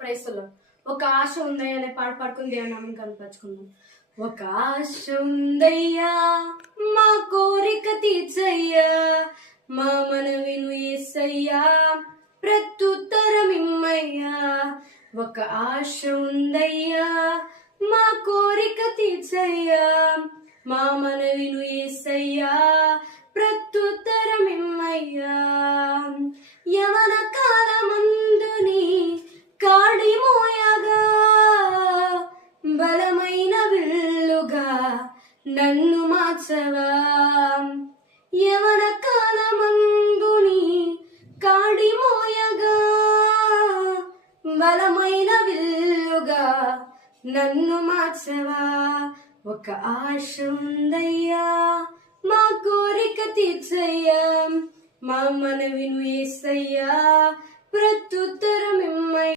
ప్రైస్లో ఒక ఆశ ఉందయ్యా అనే పాట పాడుకుని దేవుని నామం కనపరుచుకుందాం. ఒక ఆశ ఉందయ్యా మా కోరిక తీర్చయ్యా, మా మనవిను యేసయ్యా ప్రత్యుత్తరం ఇమ్మయ్యా. ఒక ఆశ ఉందయ్యా మా కోరిక తీర్చయ్యా, మా మనవిను యేసయ్యా ప్రత్యుత్తరం ఇమ్మయ్యా. యవన కాలమందుని కాడి మోయగా బలమైన విల్లుగా నన్ను మార్చవా. యవన కాలమందుని కాడి మోయగా బలమైన విల్లుగా నన్ను మార్చవా. ఒక ఆశ ఉందయ్యా మా కోరిక తీర్చయ్యా, మా మనవిను యేసయ్యా ప్రత్యుత్తరం ఇమ్మయ్యా.